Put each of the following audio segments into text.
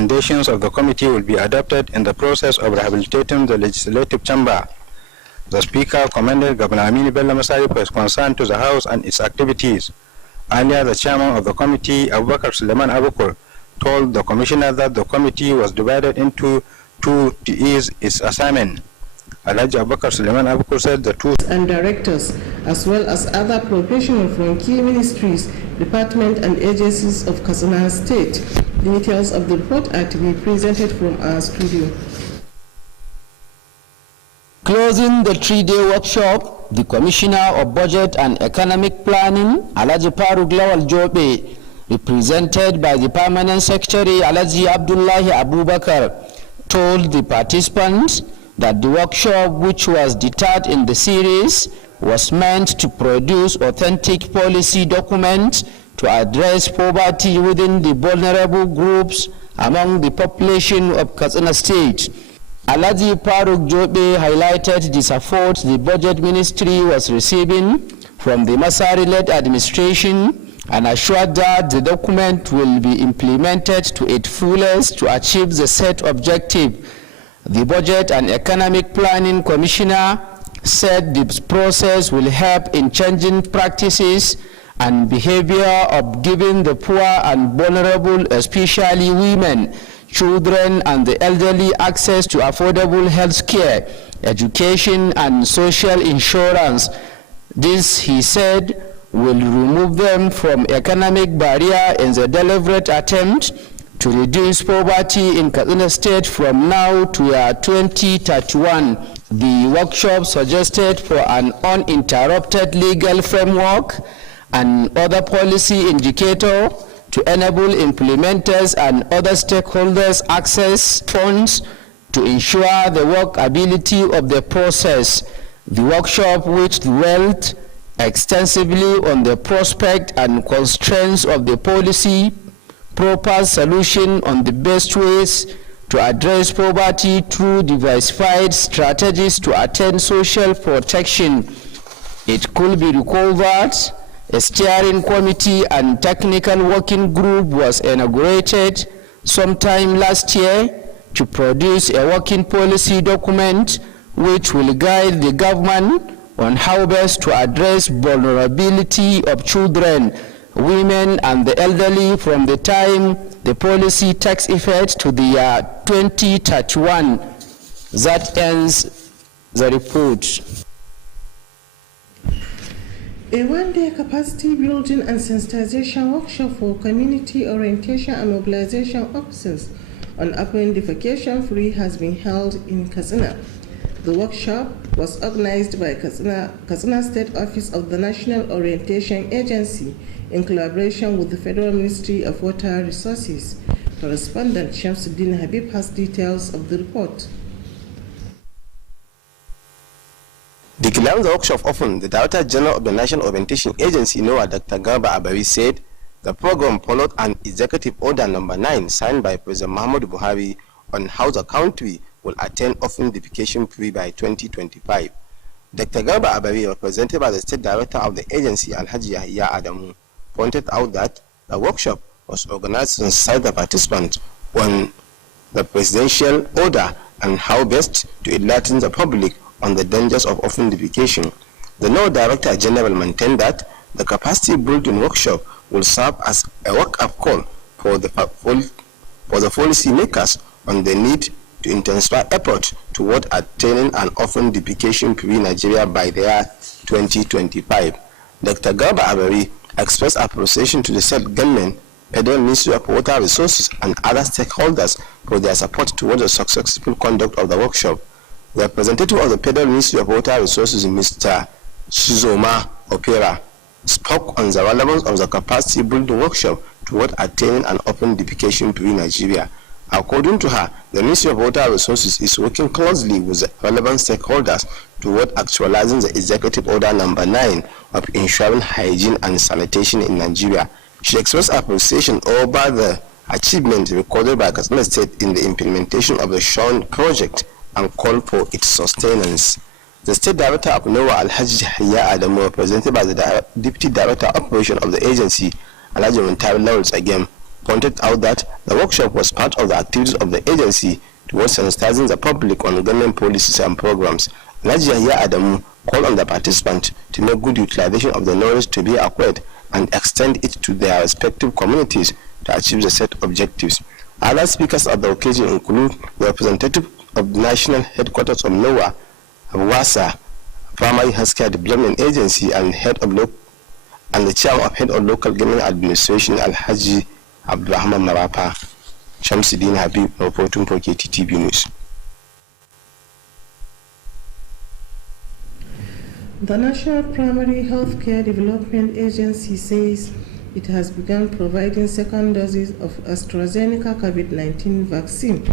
recommendations of the committee will be adopted in the process of rehabilitating the legislative chamber. The Speaker commended Governor Aminu Bello Masari for his concern to the House and its activities. Earlier, the chairman of the committee, Abubakar Suleiman Abukur, told the commissioner that the committee was divided into two to ease its assignment. Alhaji Abubakar Suleiman Abukur said the two and directors, as well as other professionals from key ministries, departments and agencies of Katsina State. The details of the report are to be presented from our studio. Closing the 3-day workshop, the Commissioner of Budget and Economic Planning, Alhaji Faruk Lawal Jobe, represented by the Permanent Secretary, Alhaji Abdullahi Abubakar, told the participants that the workshop, which was the third in the series, was meant to produce authentic policy documents to address poverty within the vulnerable groups among the population of Katsina State. Alhaji Faruk Jobe highlighted the support the Budget Ministry was receiving from the Masari-led administration and assured that the document will be implemented to its fullest to achieve the set objective. The Budget and Economic Planning Commissioner said this process will help in changing practices and behavior of giving the poor and vulnerable, especially women, children and the elderly, access to affordable health care, education and social insurance. This, he said, will remove them from economic barrier in the deliberate attempt to reduce poverty in Katsina State from now to 2031. The workshop suggested for an uninterrupted legal framework and other policy indicator to enable implementers and other stakeholders access funds to ensure the workability of the process. The workshop, which dwelt extensively on the prospect and constraints of the policy, proper solution on the best ways to address poverty through diversified strategies to attain social protection. It could be recovered. A steering committee and technical working group was inaugurated sometime last year to produce a working policy document which will guide the government on how best to address vulnerability of children, women and the elderly from the time the policy takes effect to the year 2031. That ends the report. A one-day capacity building and sensitization workshop for community orientation and mobilization officers on urban defecation-free has been held in Katsina. The workshop was organized by Katsina State Office of the National Orientation Agency in collaboration with the Federal Ministry of Water Resources. Correspondent Shamsuddin Habib has details of the report. Declaring the workshop open, the Director General of the National Orientation Agency, NOAA, Dr. Garba Abari, said the program followed an Executive Order No. 9 signed by President Muhammadu Buhari on how the country will attain open defecation free by 2025. Dr. Garba Abari, represented by the State Director of the agency, Alhaji Yahya Adamu, pointed out that the workshop was organized to incite the participants on the presidential order and how best to enlighten the public on the dangers of open defecation. The NOAA Director General maintained that the capacity building workshop will serve as a wake-up call for the policy makers on the need to intensify efforts toward attaining an open defecation-free Nigeria by the year 2025. Dr. Garba Abari expressed appreciation to the state government, Federal Ministry of Water Resources, and other stakeholders for their support toward the successful conduct of the workshop. The representative of the Federal Ministry of Water Resources, Mr. Shizoma Opera, spoke on the relevance of the capacity building workshop toward attaining an open defecation-free Nigeria. According to her, the Ministry of Water Resources is working closely with the relevant stakeholders toward actualizing the Executive Order No. 9 of ensuring hygiene and sanitation in Nigeria. She expressed appreciation over the achievement recorded by Katsina State in the implementation of the shown project and called for its sustenance. The State Director of NOAA, Alhaji Yahya Adamu, represented by the Deputy Director of Operation of the agency, Alhaji Muntari Lawrence again, pointed out that the workshop was part of the activities of the agency towards sensitizing the public on government policies and programs. Alhaji Yahya Adamu called on the participants to make good utilization of the knowledge to be acquired and extend it to their respective communities to achieve the set objectives. Other speakers at the occasion include the representative of the National Headquarters of NOAA, WASA, Primary Healthcare Development Agency, and the chairman of Head of Local Government Administration, Alhaji Abdulrahman Marapa. Shamsuddin Habib reporting for Kttv News. The National Primary Healthcare Development Agency says it has begun providing second doses of AstraZeneca COVID-19 vaccine.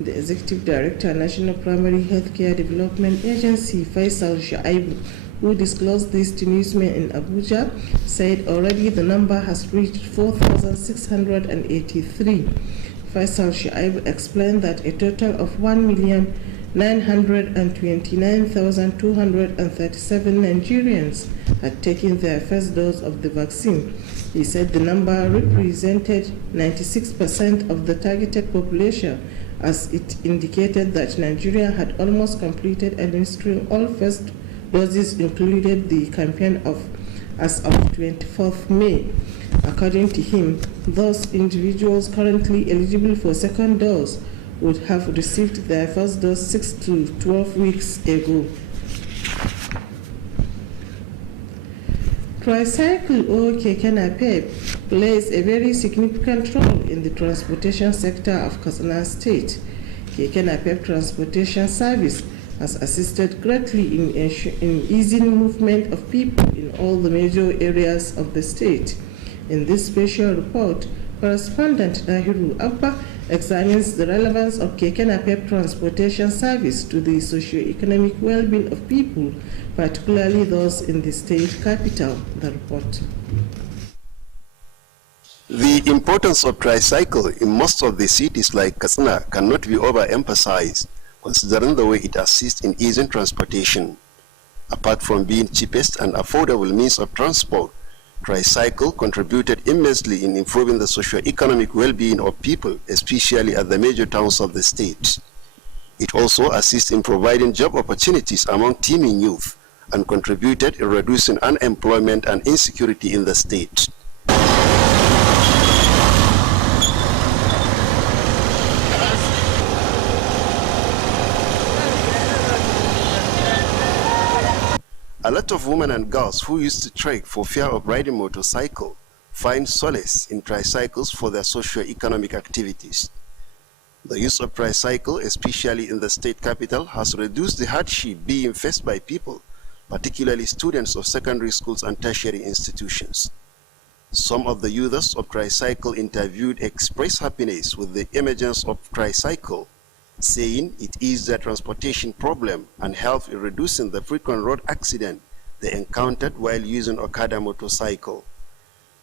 The Executive Director, National Primary Healthcare Development Agency, Faisal Shaibu, who disclosed this to newsmen in Abuja, said already the number has reached 4,683. Faisal Shaibu explained that a total of 1,929,237 Nigerians had taken their first dose of the vaccine. He said the number represented 96% of the targeted population, as it indicated that Nigeria had almost completed administering all first doses, included the campaign as of 24th May. According to him, those individuals currently eligible for second dose would have received their first dose 6 to 12 weeks ago. Tricycle or Keke Napep plays a very significant role in the transportation sector of Katsina State. Keke Napep transportation service has assisted greatly in easing movement of people in all the major areas of the state. In this special report, correspondent Dahiru Abba examines the relevance of Keke Napep transportation service to the socio-economic well-being of people, particularly those in the state capital. The report. The importance of tricycle in most of the cities like Katsina cannot be overemphasized, considering the way it assists in easing transportation. Apart from being cheapest and affordable means of transport, tricycle contributed immensely in improving the socio-economic well-being of people, especially at the major towns of the state. It also assists in providing job opportunities among teeming youth and contributed in reducing unemployment and insecurity in the state. A lot of women and girls who used to trek for fear of riding motorcycle find solace in tricycles for their socio-economic activities. The use of tricycle, especially in the state capital, has reduced the hardship being faced by people, particularly students of secondary schools and tertiary institutions. Some of the users of tricycle interviewed expressed happiness with the emergence of tricycle, saying it eased their transportation problem and helped in reducing the frequent road accident they encountered while using Okada motorcycle.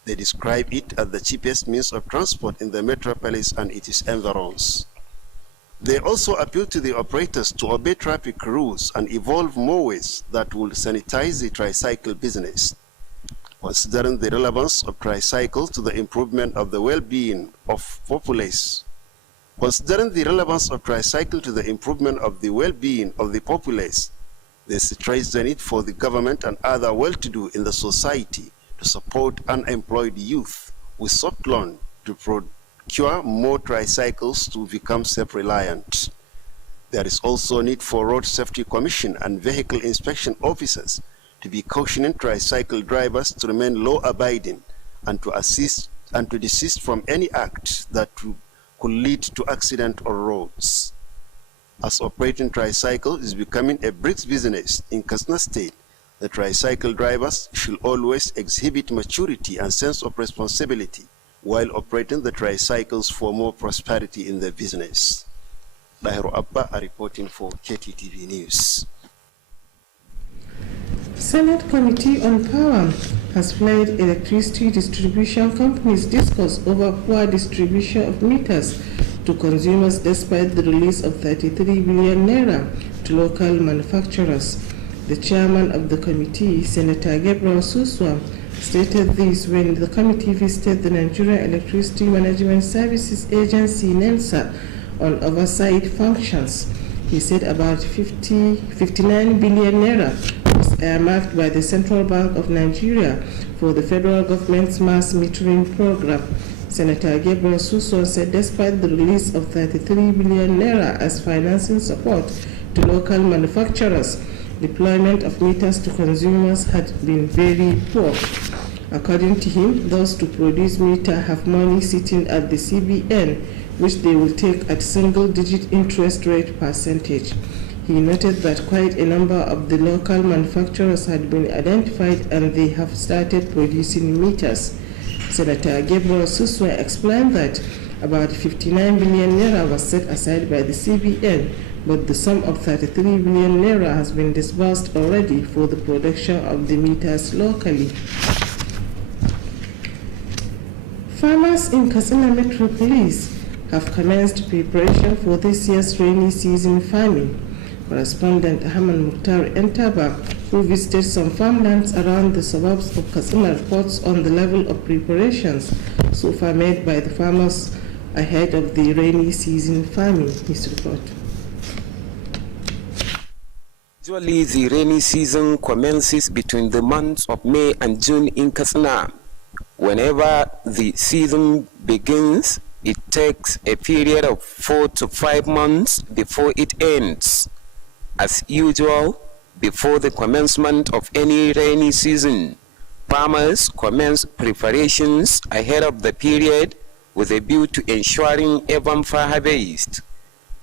They describe it as the cheapest means of transport in the metropolis and its environs. They also appeal to the operators to obey traffic rules and evolve more ways that will sanitize the tricycle business. Considering the relevance of tricycles to the improvement of the well-being of populace, Considering the relevance of tricycle to the improvement of the well-being of the populace, there stress the need for the government and other well-to-do in the society to support unemployed youth with soft loan to procure more tricycles to become self-reliant. There is also need for Road Safety Commission and vehicle inspection officers to be cautioning tricycle drivers to remain law-abiding and to desist from any act that could lead to accident on roads. As operating tricycle is becoming a bricks business in Katsina State, the tricycle drivers should always exhibit maturity and sense of responsibility while operating the tricycles for more prosperity in the business. Dahiru Abba reporting for Kttv News. Senate Committee on Power has played electricity distribution companies discuss over poor distribution of meters to consumers despite the release of 33 billion naira to local manufacturers. The chairman of the committee, Senator Gabriel Suswa, stated this when the committee visited the Nigerian Electricity Management Services Agency (NEMSA) on oversight functions. He said about 59 billion naira was earmarked by the Central Bank of Nigeria for the federal government's mass metering program. Senator Gabriel Suso said despite the release of 33 billion naira as financing support to local manufacturers, deployment of meters to consumers had been very poor. According to him, those to produce meter have money sitting at the CBN, which they will take at single-digit interest rate percentage. He noted that quite a number of the local manufacturers had been identified and they have started producing meters. Senator Gabriel Suswa explained that about 59 billion naira was set aside by the CBN, but the sum of 33 billion naira has been disbursed already for the production of the meters locally. Farmers in Katsina Metropolis have commenced preparation for this year's rainy season farming. Correspondent Ahmed Mukhtar Entaba, who visited some farmlands around the suburbs of Katsina, reports on the level of preparations so far made by the farmers ahead of the rainy season farming. His report. Usually the rainy season commences between the months of May and June in Katsina. Whenever the season begins, it takes a period of 4 to 5 months before it ends. As usual, before the commencement of any rainy season, farmers commence preparations ahead of the period with a view to ensuring a bumper harvest.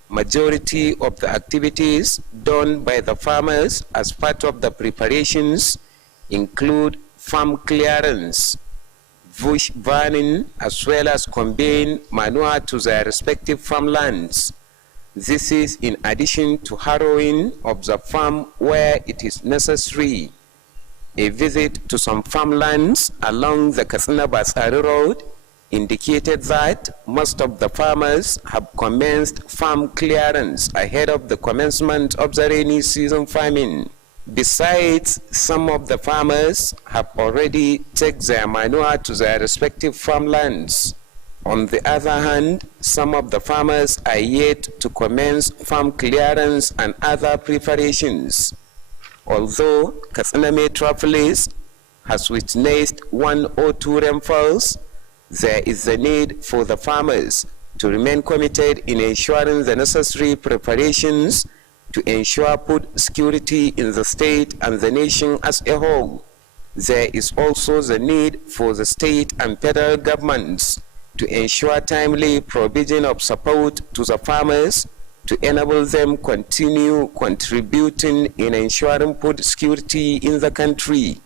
Majority of the activities done by the farmers as part of the preparations include farm clearance, bush burning, as well as conveying manure to their respective farmlands. This is in addition to harrowing of the farm where it is necessary. A visit to some farmlands along the Katsina-Batsari Road indicated that most of the farmers have commenced farm clearance ahead of the commencement of the rainy season farming. Besides, some of the farmers have already taken their manure to their respective farmlands. On the other hand, some of the farmers are yet to commence farm clearance and other preparations. Although Katsina Metropolis has witnessed 1 or 2 rainfalls, there is the need for the farmers to remain committed in ensuring the necessary preparations to ensure food security in the state and the nation as a whole. There is also the need for the state and federal governments to ensure timely provision of support to the farmers to enable them continue contributing in ensuring food security in the country.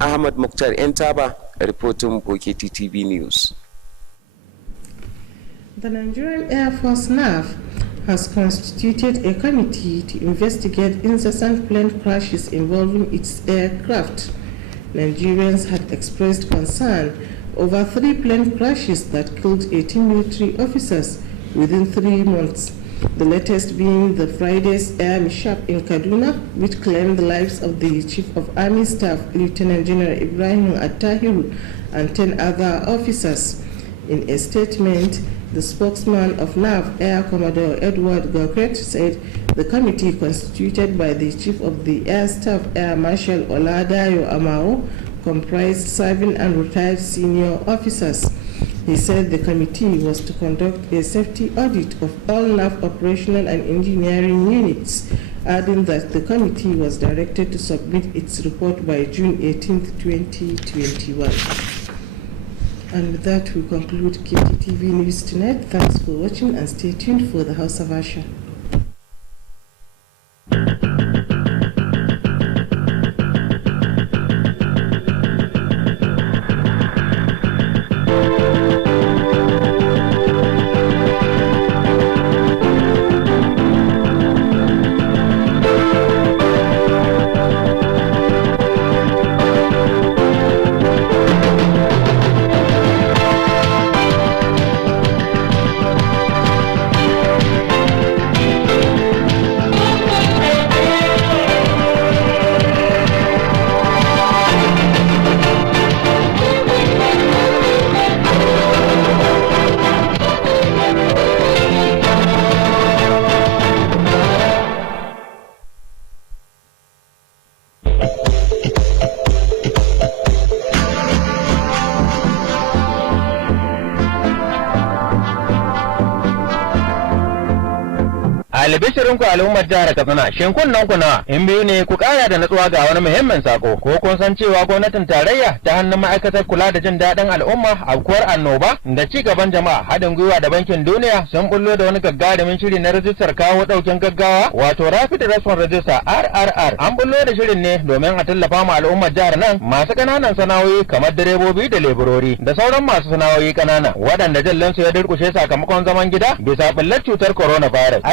Ahmed Mukhtar Entaba, reporting for Kttv News. The Nigerian Air Force (NAF) has constituted a committee to investigate incessant plane crashes involving its aircraft. Nigerians had expressed concern over 3 plane crashes that killed 18 military officers within 3 months. The latest being the Friday's air mishap in Kaduna, which claimed the lives of the Chief of Army Staff, Lieutenant General Ibrahim Attahiru, and 10 other officers. In a statement, the spokesman of NAV, Air Commodore Edward Gokret, said the committee constituted by the Chief of the Air Staff, Air Marshal Oladayo Amao, comprised serving and retired senior officers. He said the committee was to conduct a safety audit of all NAV operational and engineering units, adding that the committee was directed to submit its report by June 18, 2021. And with that, we conclude Kttv News tonight. Thanks for watching and stay tuned for the Hausa version. Albishirin ku al'ummar jihar Katsina, shin kunnen ku nawa? In biyu ne ku kara da natsuwa ga wani muhimmin sako. Ko kun san cewa gwamnatin tarayya ta hannun ma'aikatar kula da jin daɗin al'umma afkuwar annoba da ci gaban jama'a haɗin gwiwa da bankin duniya sun bullo da wani gagarumin shiri na rajistar kawo ɗaukin gaggawa wato Rapid Response Register RRR. An bullo da shirin ne domin a tallafa ma al'ummar jihar nan masu ƙananan sana'o'i kamar direbobi da leburori da sauran masu sana'o'i ƙanana waɗanda jallansu ya durƙushe sakamakon zaman gida bisa ɓullar cutar coronavirus.